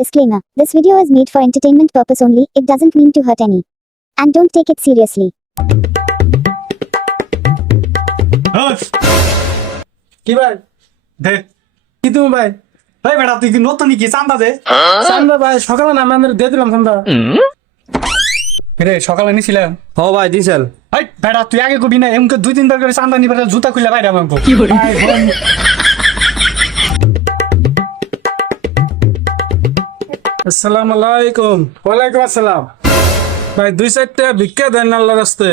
Disclaimer. This video is made for entertainment purpose only. It doesn't mean to hurt any. And don't take it seriously. কি ভাই দে কি তুমি ভাই ভাই বেটা তুই কি নতুন কি চান্দা দে চান্দা ভাই সকালে না আমি দিয়ে দিলাম চান্দা রে সকালে নিছিলাম হ ভাই দিছেন ভাই বেটা তুই আগে কবি না এমকে 2-3 বার করে চান্দা নিবার জুতা খুলে বাইরে আমাকে কি বলি আসসালামু আলাইকুম ওয়ালাইকুম আসসালাম ভাই 2-4টা ভিক্ষা দেন আল্লাহর রাস্তে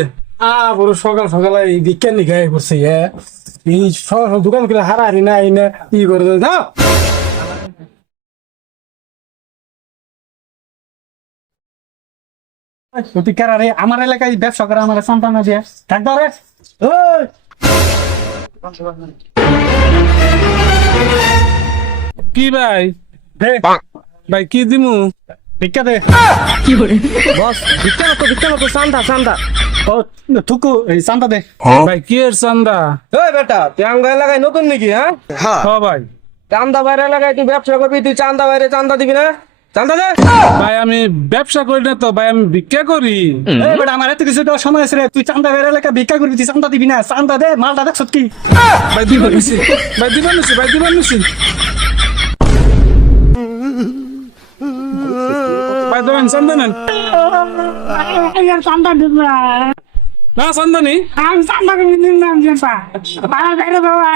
বড় সকাল সকালে এই বিজ্ঞান নিকায় করছে এই সকাল দোকান খুলে হারাহারি না এই না ই করে দাও তুই কারা রে আমার এলাকায় ব্যবসা করে আমার সন্তান দিয়ে থাকতো রে ওই কি ভাই দে ভাই কি দিমু ভিক্ষা দে বস ভিক্ষা না তো চান্দা চান্দা ও থুকু এই চান্দা দে ভাই কি এর চান্দা ওই বেটা তুই আঙ্গা এলাকায় নতুন নাকি হ্যাঁ হ ভাই চান্দা বাইরে এলাকায় তুই ব্যবসা করবি তুই চান্দা বাইরে চান্দা দিবি না চান্দা দে ভাই আমি ব্যবসা করি না তো ভাই আমি ভিক্ষা করি এই বেটা আমার এত কিছু দেওয়ার সময় আছে রে তুই চান্দা বের এলাকা ভিক্ষা করবি তুই চান্দা দিবি না চান্দা দে মালটা দেখ সত্যি ভাই দিবার নিছি ভাই দিবার নিছি ভাই দেবেন চান্দা নেন চান্দা দিব না চান্দা নি আমি চান্দা দিব নাম যেটা ভাড়া বেড়ে বাবা